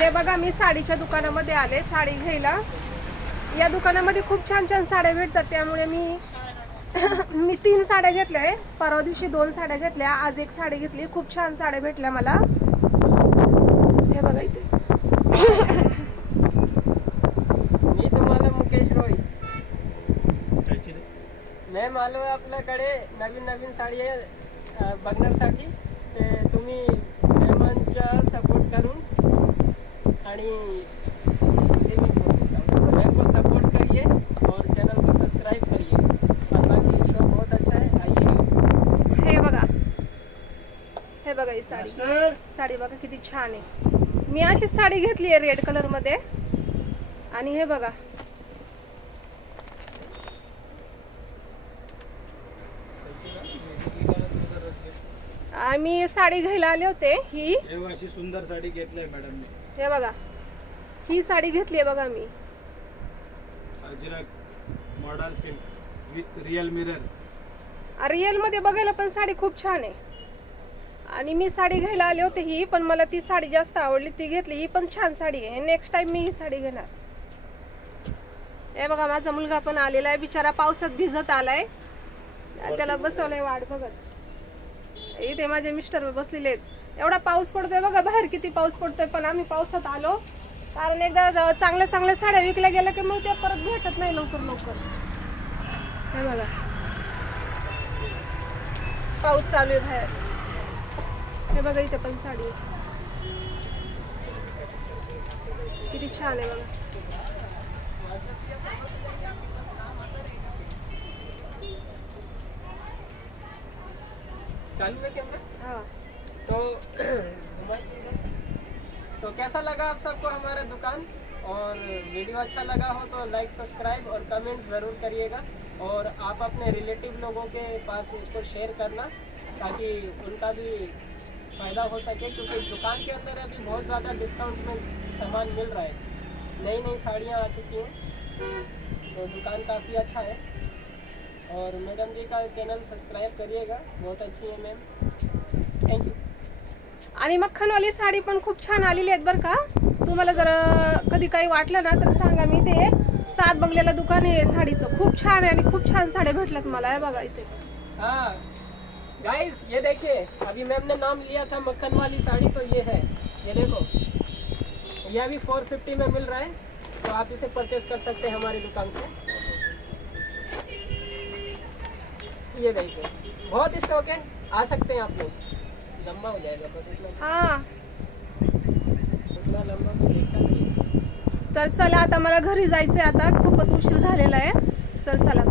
हे बघा, मी साडीच्या दुकानामध्ये आले साडी घ्यायला. या दुकानामध्ये खूप छान छान साड्या भेटतात, त्यामुळे मी 3 साड्या घेतल्या. परवा दिवशी 2 साड्या घेतल्या, आज 1 साडी घेतली. खूप छान साड्या भेटल्या मला. हे बघा इथे. मी तुम्हाला मुकेश रोय. मॅम आलो आपल्याकडे नवीन नवीन साडी बघण्यासाठी. तुम्ही मॅमांचा सपोर्ट करून आणि मैम को सपोर्ट करिए और चैनल को सब्सक्राइब करिए. और बाकी शो बहुत अच्छा है, आइए. हे बघा ही साडी बघा किती छान आहे. मी अशीच साडी घेतली आहे रेड कलर मध्ये. आणि हे बघा, आम्ही साडी घ्यायला आले होते. ही अशी सुंदर साडी घेतली मॅडम. हे बघा, ही साडी घेतली आहे बघा मी. Ajrakh model silk with real mirror. Real मध्ये बघायला पण साडी खूप छान आहे. आणि मी साडी घ्यायला आले होते ही, पण मला ती साडी जास्त आवडली, ती घेतली. ही पण छान साडी आहे. नेक्स्ट टाइम मी ही साडी घेणार. हे बघा, माझा मुलगा पण आलेला आहे. बिचारा पावसात भिजत आलाय. त्याला बसवलंय वाट बघत. इथे माझे मिस्टर बसलेले आहेत. एवढा पाऊस पडतोय बघा, बाहेर किती पाऊस पडतोय, पण आम्ही पावसात आलो. कारण एकदा चांगल्या चांगल्या साड्या विकल्या गेल्या की मग त्या परत भेटत नाही लवकर. हे बघा, पाऊस चालू आहे बाहेर. हे बघा, इथे पण साडी किती छान आहे बघा. चालू है कैमरा. हाँ. तो कैसा लगा आप सबको हमारा दुकान, और वीडियो अच्छा लगा हो तो लाइक सब्सक्राइब और कमेंट ज़रूर करिएगा. और आप अपने रिलेटिव लोगों के पास इसको शेयर करना ताकि उनका भी फ़ायदा हो सके, क्योंकि दुकान के अंदर अभी बहुत ज़्यादा डिस्काउंट में सामान मिल रहा है. नई नई साड़ियाँ आ चुकी हैं, तो दुकान काफ़ी अच्छा है. और मैडम जी का चैनल सब्सक्राइब करिएगा, बहुत अच्छी है मैम. Thank you. आणि मक्खनवाली साडी पण खूप छान आलेली आहेत बरं का. तुम्हाला जर कधी काही वाटलं ना तर सांगा. मी ते 7 बंगल्याला दुकान आहे साडीचं, खूप छान आहे आणि खूप छान साड्या भेटल्यात मला. हे बघा इथे. हाँ गाइस, ये देखिए, अभी मैम ने नाम लिया था मक्खन वाली साड़ी, तो ये है. ये देखो, ये अभी 450 में मिल रहा है, तो आप इसे परचेज कर सकते हैं हमारी दुकान से. ये देखिए, बहुत स्टॉक है, आ सकते हैं आप लोग. लंबा हो जाएगा बस इतना. हा, उतना लंबा तो देखता नहीं. तर चला आता मला घरी जायचंय. आता खूपच उशीर झालेला आहे. चला.